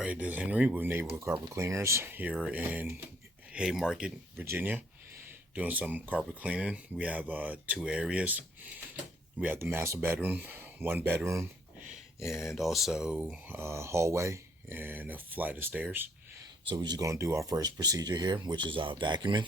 Right, this is Henry with Neighborhood Carpet Cleaners here in Haymarket, Virginia, doing some carpet cleaning. We have two areas. We have the master bedroom, one bedroom, and also a hallway and a flight of stairs. So we're just going to do our first procedure here, which is vacuuming.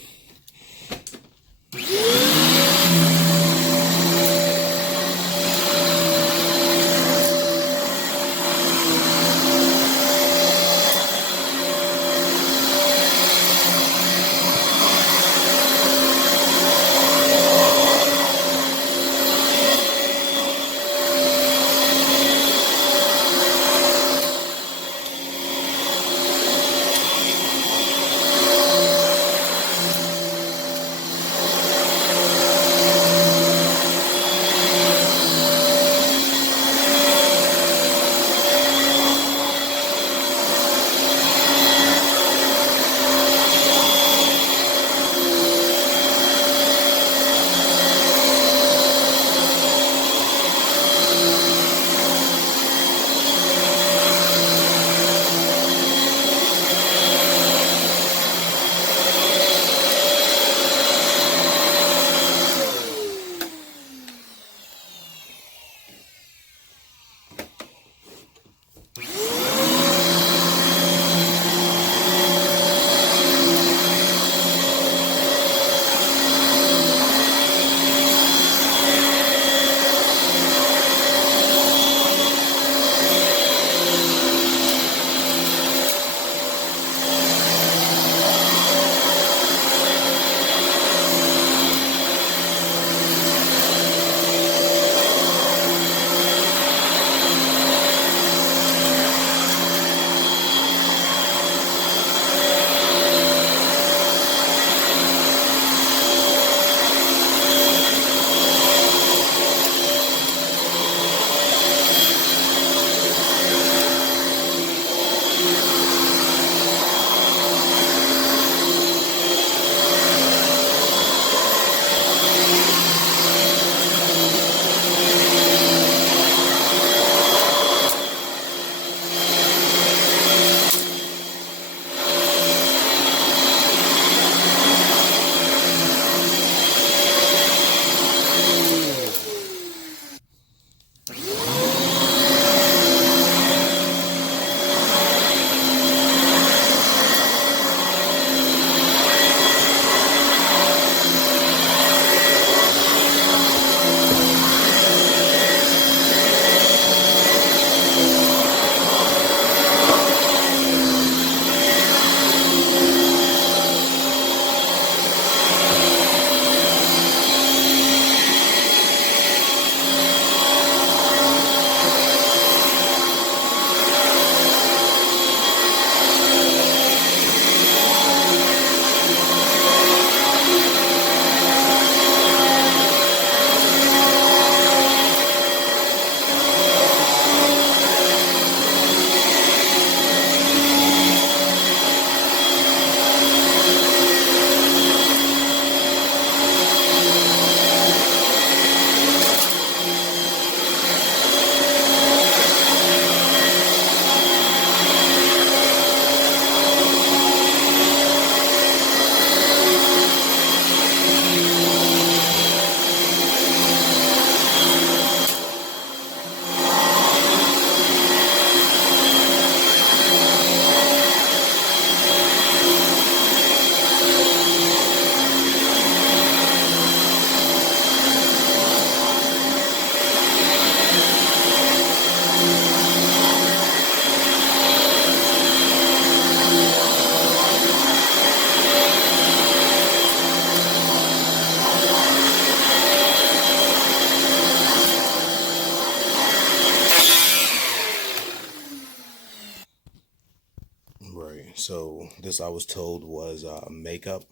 Right, so this I was told was makeup.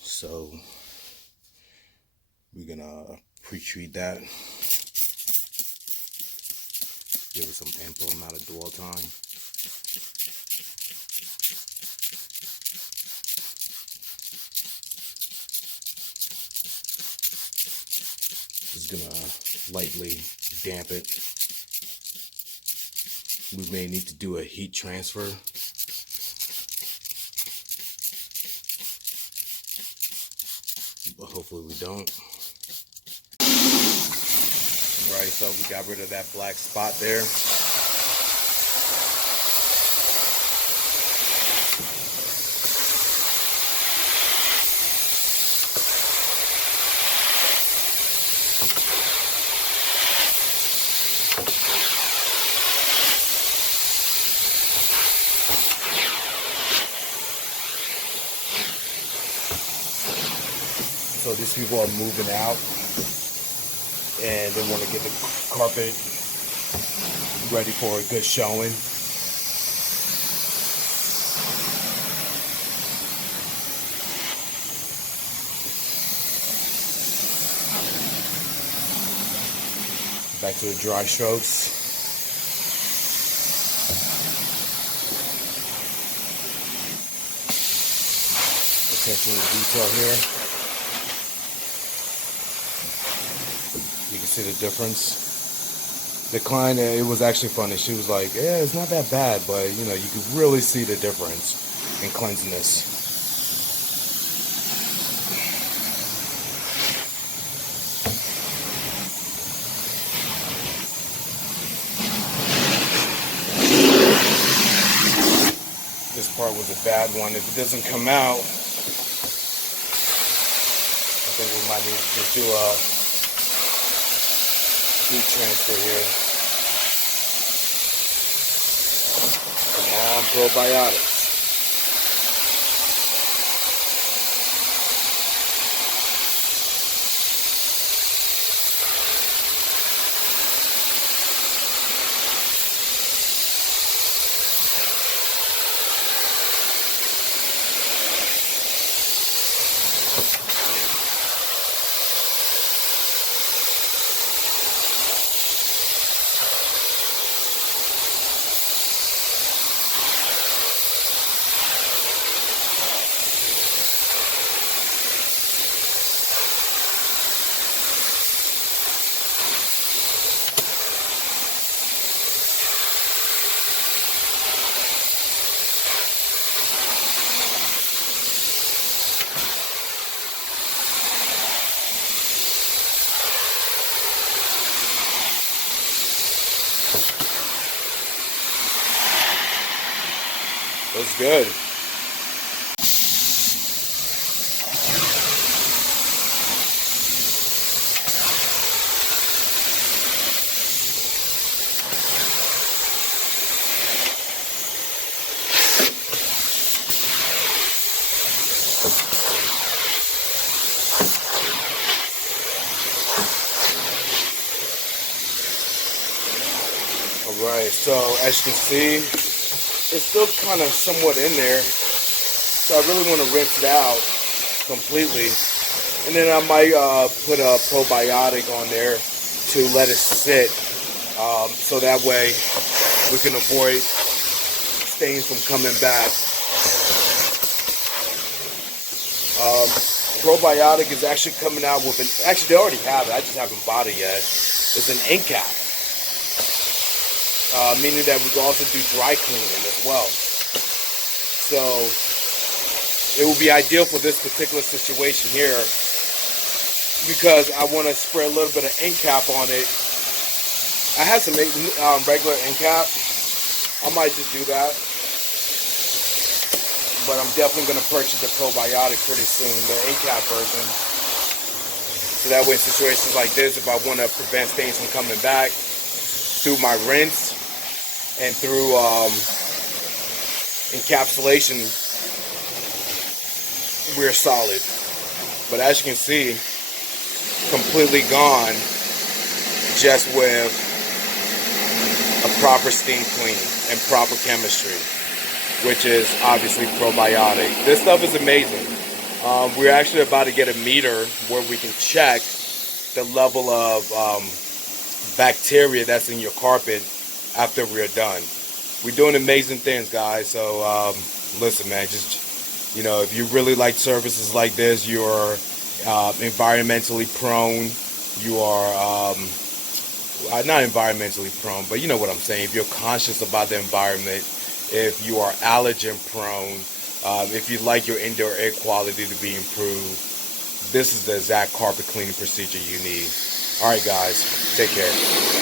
So we're gonna pre-treat that, give it some ample amount of dwell time. Just gonna lightly damp it. We may need to do a heat transfer. But hopefully we don't. Right, so we got rid of that black spot there. So these people are moving out and they want to get the carpet ready for a good showing. Back to the dry strokes. Attention to detail here. You can see the difference. The client, it was actually funny. She was like, yeah, it's not that bad, but you know, you could really see the difference in cleanliness. This part was a bad one. If it doesn't come out, I think we might need to just do a heat transfer here. Come on, probiotics. Looks good. Alright, so as you can see, it's still kind of somewhat in there, so I really want to rinse it out completely, and then I might put a probiotic on there to let it sit, so that way we can avoid stains from coming back. Probiotic is actually coming out with actually they already have it, I just haven't bought it yet. It's an ink cap. Meaning that we can also do dry cleaning as well. So it will be ideal for this particular situation here because I want to spray a little bit of ink cap on it. I have some regular ink cap. I might just do that. But I'm definitely going to purchase the probiotic pretty soon, the ink cap version. So that way in situations like this, if I want to prevent stains from coming back through my rinse, and through encapsulation, we're solid. But as you can see, completely gone just with a proper steam clean and proper chemistry, which is obviously probiotic. This stuff is amazing. We're actually about to get a meter where we can check the level of bacteria that's in your carpet after we're done. We're doing amazing things, guys. So listen, man, just, you know, if you really like services like this, you're environmentally prone, you are not environmentally prone, but you know what I'm saying. If you're conscious about the environment, if you are allergen prone, if you like your indoor air quality to be improved, this is the exact carpet cleaning procedure you need. All right, guys, take care.